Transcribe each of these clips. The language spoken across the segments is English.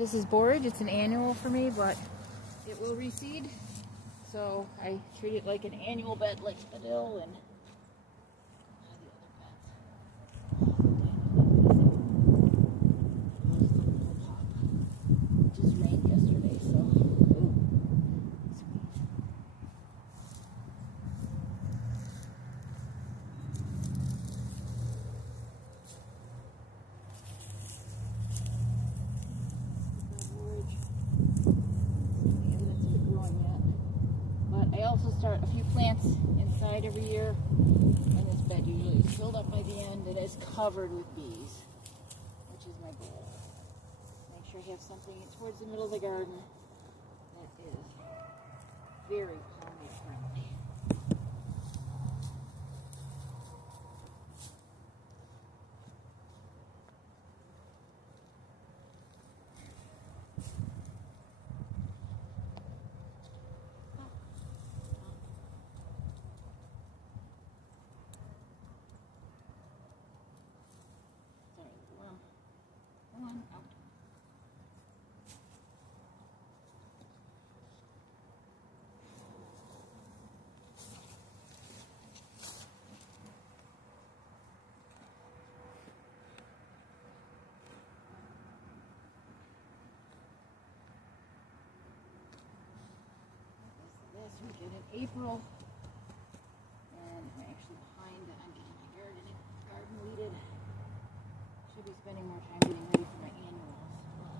This is borage. It's an annual for me, but it will reseed. So I treat it like an annual bed, like the dill and it just rained yesterday, so ooh, sweet. I also start a few plants inside every year, and this bed usually is filled up by the end. It is covered with bees, which is my goal. Make sure I have something towards the middle of the garden that is very pollinator friendly. Out. This weekend in April, and I'm actually behind. I'm getting my garden weeded. Should be spending more time getting ready for my annuals, but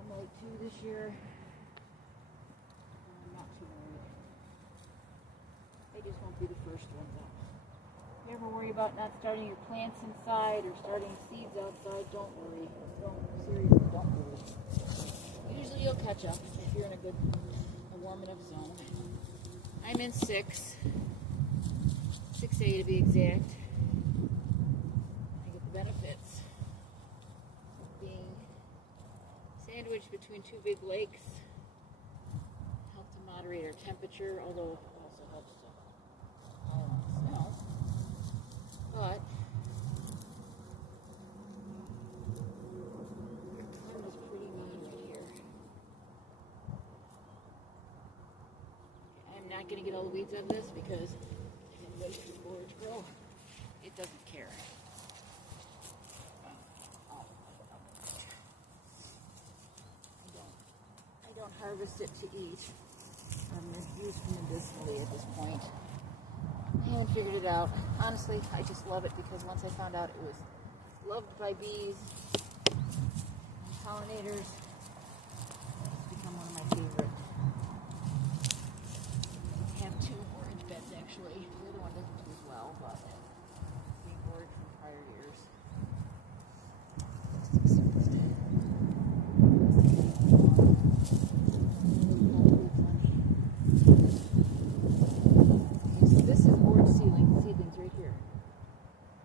I'm like 2 this year. I'm not too worried. They just won't be the first ones up. If you ever worry about not starting your plants inside or starting seeds outside, don't worry. Seriously, don't worry. Usually you'll catch up if you're in a warm enough zone. I'm in 6A to be exact. Benefits of being sandwiched between 2 big lakes. Help to moderate our temperature, although it also helps to calm the smell. But the climate is pretty moderate here. I'm not going to get all the weeds out of this because I can wait for the borage to grow. It doesn't care. Harvest it to eat. Used medicinally at this point. I haven't figured it out. Honestly, I just love it because once I found out it was loved by bees and pollinators, it's become one of my favorite. I have 2 borage beds actually. The other one doesn't do as well, but being borage from prior years. Seedlings right here.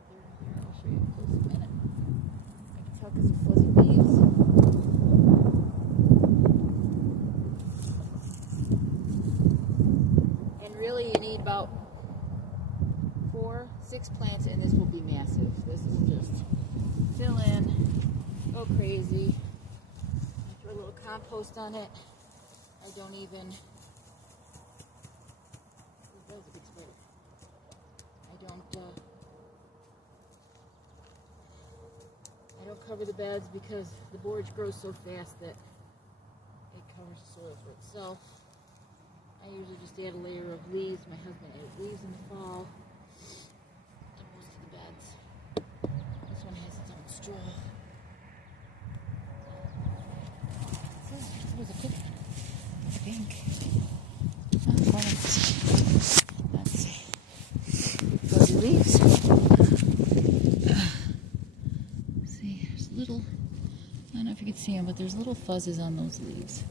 There, I'll show you in close a minute. I can tell because they're fuzzy leaves. And really you need about 4-6 plants and this will be massive. This is just fill in, go crazy. I throw a little compost on it. I don't even... That was a big spider. I don't cover the beds because the borage grows so fast that it covers the soil for itself. I usually just add a layer of leaves. My husband added leaves in the fall to most of the beds. This one has its own straw. It was a cookie. I think. Let's see. Fuzzy leaves. See, there's little, I don't know if you can see them, but there's little fuzzes on those leaves.